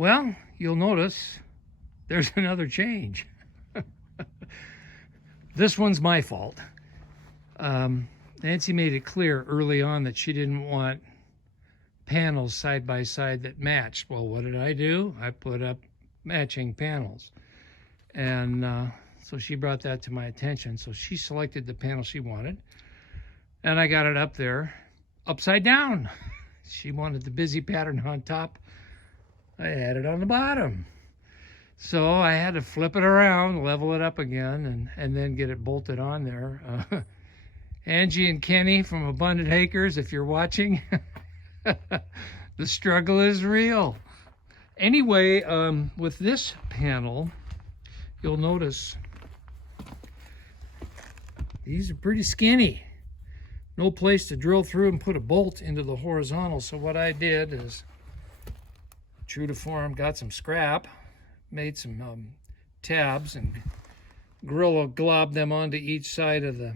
Well, you'll notice there's another change. This one's my fault. Nancy made it clear early on that she didn't want panels side by side that matched. Well, what did I do? I put up matching panels. And so she brought that to my attention. So she selected the panel she wanted. And I got it up there, upside down. She wanted the busy pattern on top. I had it on the bottom. So I had to flip it around, level it up again, and then get it bolted on there. Angie and Kenny from Abundant Acres, if you're watching, the struggle is real. Anyway, with this panel, you'll notice these are pretty skinny. No place to drill through and put a bolt into the horizontal. So what I did is, true to form, got some scrap, made some tabs, and Gorilla globbed them onto each side of the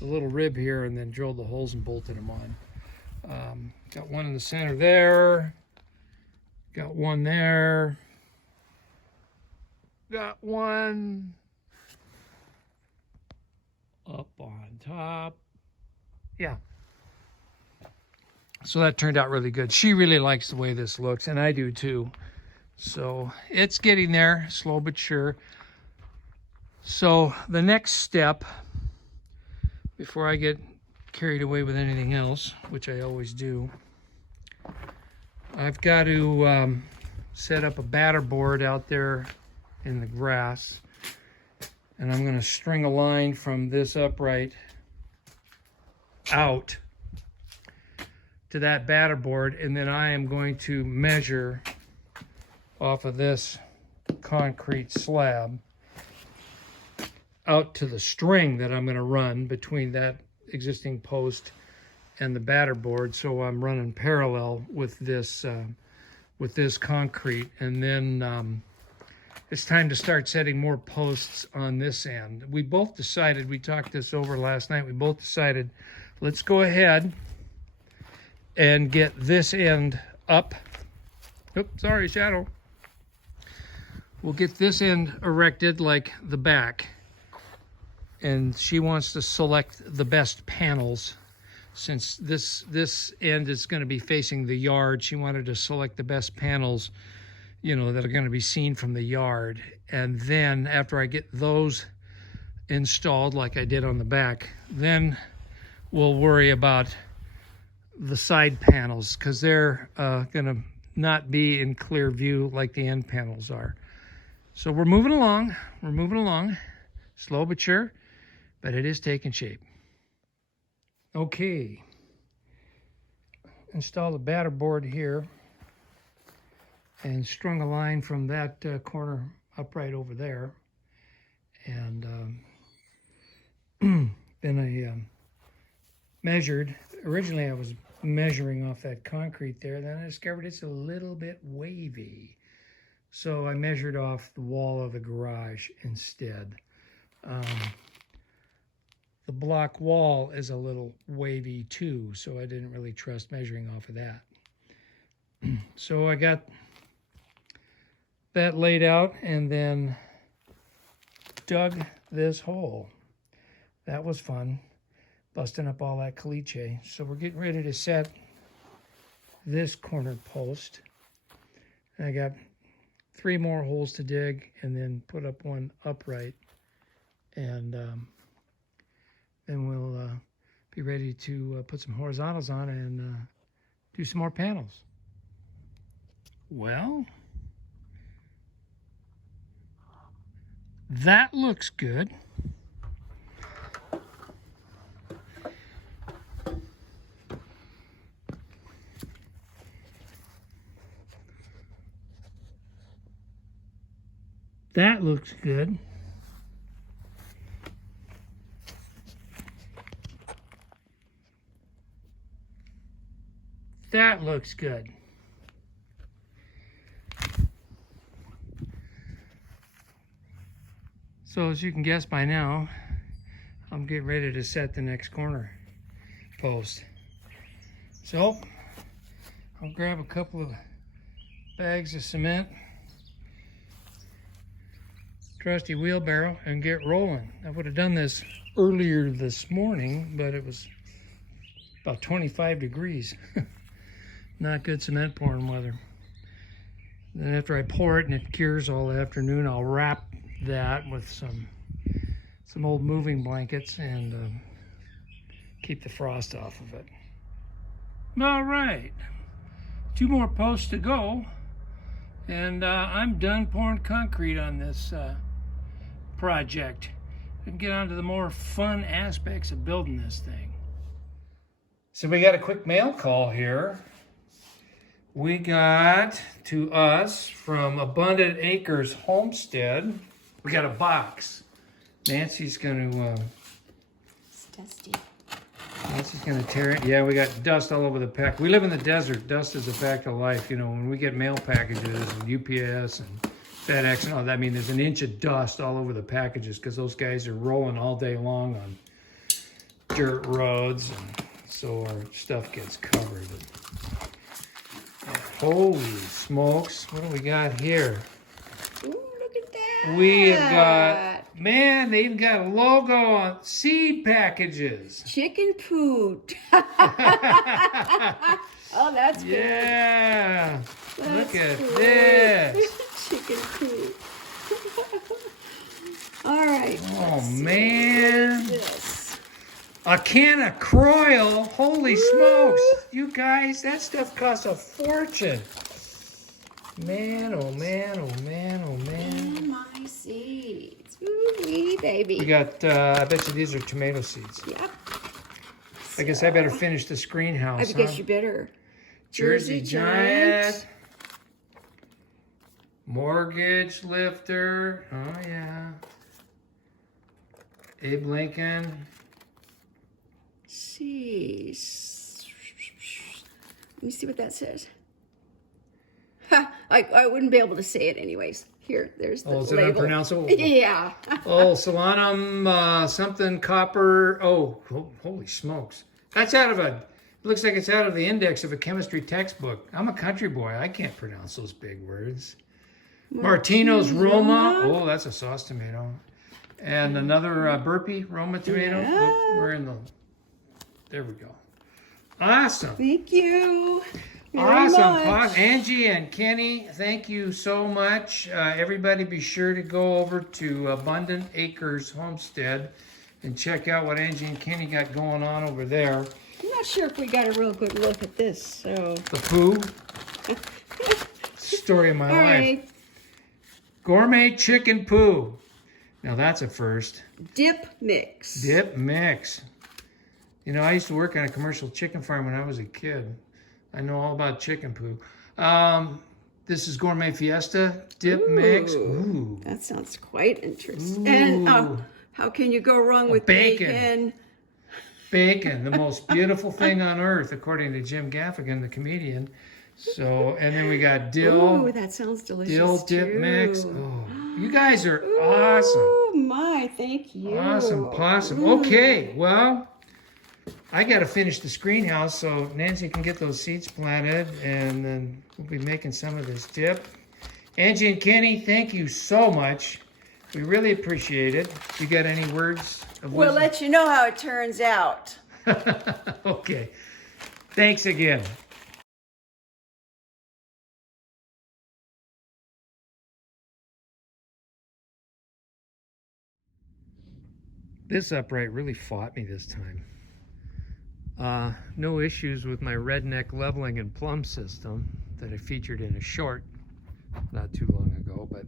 little rib here, and then drilled the holes and bolted them on. Got one in the center there, got one there, got one up on top. Yeah. So that turned out really good. She really likes the way this looks, and I do too. So it's getting there, slow but sure. So the next step, before I get carried away with anything else, which I always do, I've got to set up a batter board out there in the grass. And I'm going to string a line from this upright out to that batter board, and then I am going to measure off of this concrete slab out to the string that I'm going to run between that existing post and the batter board. So I'm running parallel with this concrete, and then it's time to start setting more posts on this end. We both decided, we talked this over last night, we both decided, let's go ahead and get this end up. Oops, sorry, shadow. We'll get this end erected like the back. And she wants to select the best panels. Since this end is going to be facing the yard, she wanted to select the best panels, you know, that are going to be seen from the yard. And then after I get those installed like I did on the back, then we'll worry about the side panels, because they're going to not be in clear view like the end panels are. So we're moving along, slow but sure, but it is taking shape. Okay, install the batter board here and strung a line from that corner upright over there. And then I measured. Originally I was measuring off that concrete there, then I discovered it's a little bit wavy. So I measured off the wall of the garage instead. The block wall is a little wavy too, so I didn't really trust measuring off of that. So I got that laid out and then dug this hole. That was fun, busting up all that caliche. So we're getting ready to set this corner post. And I got 3 more holes to dig and then put up one upright. And then we'll be ready to put some horizontals on and do some more panels. Well, that looks good. That looks good. That looks good. So as you can guess by now, I'm getting ready to set the next corner post. So I'll grab a couple of bags of cement, trusty wheelbarrow, and get rolling. I would have done this earlier this morning, but it was about 25 degrees. Not good cement pouring weather. Then after I pour it and it cures all afternoon, I'll wrap that with some old moving blankets and keep the frost off of it. All right, 2 more posts to go, and I'm done pouring concrete on this project. We can get on to the more fun aspects of building this thing. So we got a quick mail call here. We got to us from Abundant Acres Homestead. We got a box. Nancy's going to... It's dusty. Nancy's going to tear it. Yeah, we got dust all over the pack. We live in the desert. Dust is a fact of life. You know, when we get mail packages and UPS and FedEx and all that, I mean, there's an inch of dust all over the packages because those guys are rolling all day long on dirt roads, and so our stuff gets covered. Holy smokes, what do we got here? Ooh, look at that. We have got, man, they even got a logo on seed packages. Chicken poo. Oh, that's good. Yeah. Look at cool. this. Chicken poo. All right. Oh, man. This. A can of Croyle. Holy smokes. You guys, that stuff costs a fortune. Man, oh man, oh man, oh man. And my seeds. Ooh-wee, baby. We got, I bet you these are tomato seeds. Yep. I guess I better finish the greenhouse, I guess you better. Jersey Giant. Mortgage lifter. Oh, yeah. Abe Lincoln. Jeez. Let me see what that says. Ha! I wouldn't be able to say it anyways. Here, there's the label. Oh, is it unpronounceable? Yeah. Oh, Solanum something copper. Oh, holy smokes. That's out of a, looks like it's out of the index of a chemistry textbook. I'm a country boy. I can't pronounce those big words. Martino's Roma. Oh, that's a sauce tomato. And another burpee Roma tomato. Yeah. Look, we're in the, there we go. Awesome. Thank you. Very Awesome. much. Angie and Kenny, thank you so much. Everybody be sure to go over to Abundant Acres Homestead and check out what Angie and Kenny got going on over there. I'm not sure if we got a real good look at this, so. The poo. Story of my All life. right. Gourmet chicken poo. Now that's a first. Dip mix. Dip mix. You know, I used to work on a commercial chicken farm when I was a kid. I know all about chicken poo. This is Gourmet Fiesta dip mix. Ooh. That sounds quite interesting. Ooh. And how can you go wrong with bacon? Bacon, the most beautiful thing on earth, according to Jim Gaffigan, the comedian. So, and then we got dill. Ooh, that sounds delicious. Dill dip too. mix. Oh, you guys are awesome. Oh my, thank you. Awesome, possum. Okay, well, I got to finish the greenhouse so Nancy can get those seeds planted, and then we'll be making some of this dip. Angie and Kenny, thank you so much. We really appreciate it. You got any words of We'll wisdom? let you know how it turns out. Okay. Thanks again. This upright really fought me this time. No issues with my redneck leveling and plumb system that I featured in a short not too long ago, but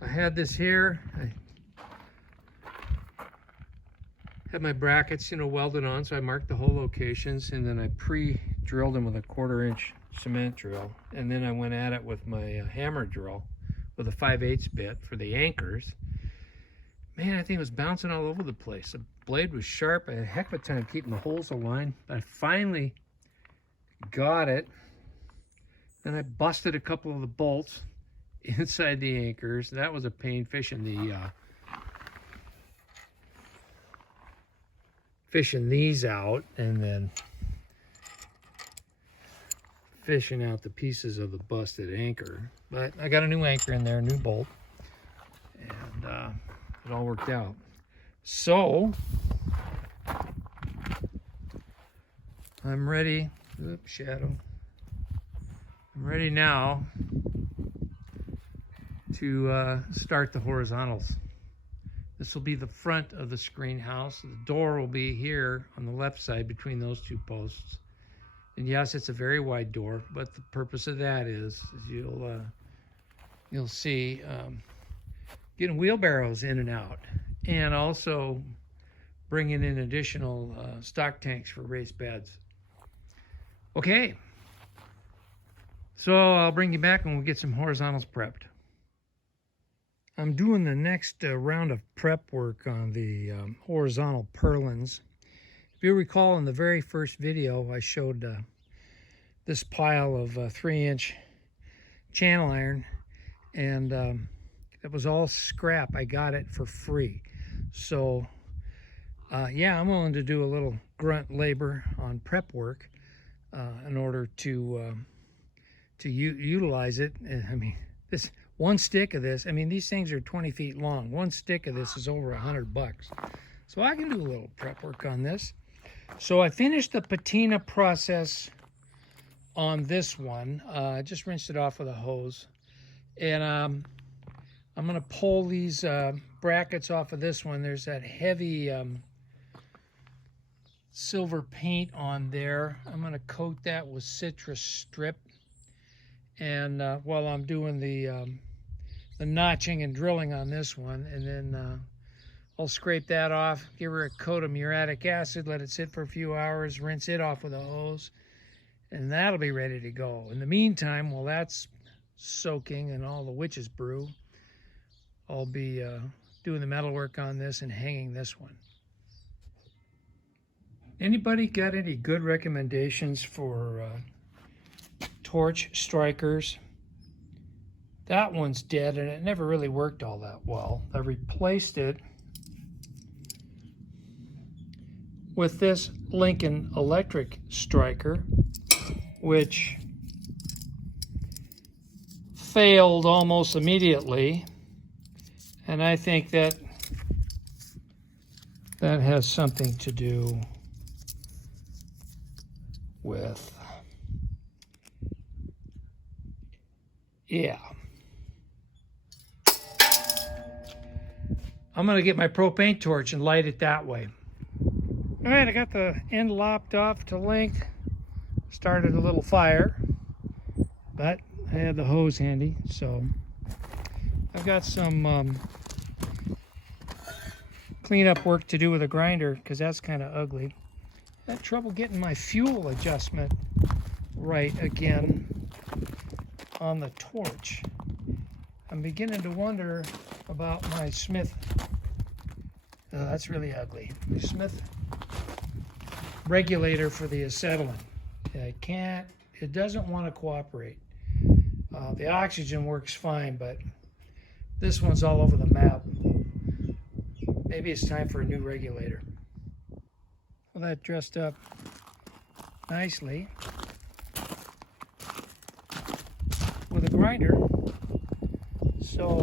I had this here. I had my brackets, welded on, so I marked the hole locations, and then I pre-drilled them with a 1/4 inch cement drill, and then I went at it with my hammer drill with a 5/8 bit for the anchors. Man, I think it was bouncing all over the place. The blade was sharp. I had a heck of a time keeping the holes aligned. But I finally got it. Then I busted a couple of the bolts inside the anchors. That was a pain, fishing these out, and then fishing out the pieces of the busted anchor. But I got a new anchor in there, a new bolt, and it all worked out. So I'm ready. Oops, shadow. I'm ready now to start the horizontals. This will be the front of the screen house. The door will be here on the left side between those two posts. And yes, it's a very wide door, but the purpose of that is you'll see getting wheelbarrows in and out, and also bringing in additional stock tanks for raised beds. Okay, so I'll bring you back and we'll get some horizontals prepped. I'm doing the next round of prep work on the horizontal purlins. If you recall, in the very first video, I showed this pile of 3-inch channel iron, and it was all scrap. I got it for free. So, yeah, I'm willing to do a little grunt labor on prep work in order to utilize it. I mean, this one stick of this, I mean, these things are 20 feet long. One stick of this is over $100. So I can do a little prep work on this. So I finished the patina process on this one. I just rinsed it off with a hose. And I'm going to pull these brackets off of this one. There's that heavy silver paint on there. I'm going to coat that with citrus strip. And while I'm doing the notching and drilling on this one, and then I'll scrape that off, give her a coat of muriatic acid, let it sit for a few hours, rinse it off with a hose, and that'll be ready to go. In the meantime, while that's soaking and all the witch's brew, I'll be doing the metal work on this and hanging this one. Anybody got any good recommendations for torch strikers? That one's dead, and it never really worked all that well. I replaced it with this Lincoln electric striker, which failed almost immediately, and I think that has something to do with, yeah. I'm going to get my propane torch and light it that way. All right, I got the end lopped off to length. Started a little fire, but I had the hose handy, so I've got some cleanup work to do with a grinder because that's kind of ugly. I had trouble getting my fuel adjustment right again on the torch. I'm beginning to wonder about my Smith. That's really ugly. The Smith regulator for the acetylene. It doesn't want to cooperate. The oxygen works fine, but this one's all over the map. Maybe it's time for a new regulator. Well, that dressed up nicely with a grinder. So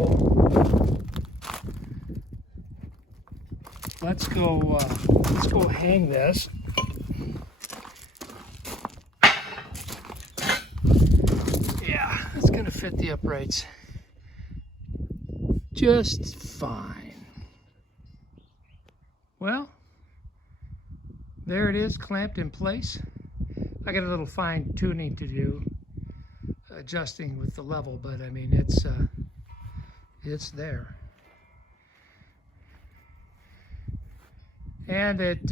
let's go hang this. Yeah, it's gonna fit the uprights just fine. Well, there it is, clamped in place. I got a little fine tuning to do, adjusting with the level, but I mean it's there. And it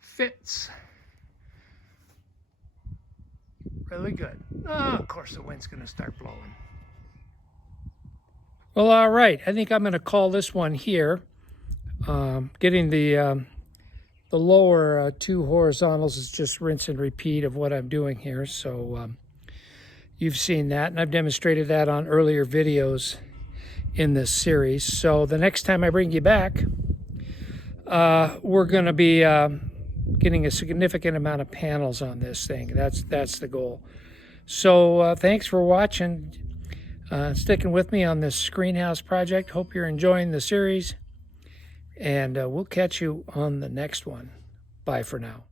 fits really good. Oh, of course the wind's gonna start blowing. Well, all right, I think I'm gonna call this one here. Getting the lower two horizontals is just rinse and repeat of what I'm doing here. So you've seen that, and I've demonstrated that on earlier videos in this series. So the next time I bring you back, we're going to be getting a significant amount of panels on this thing. That's the goal. So thanks for watching, sticking with me on this greenhouse project. Hope you're enjoying the series, and we'll catch you on the next one. Bye for now.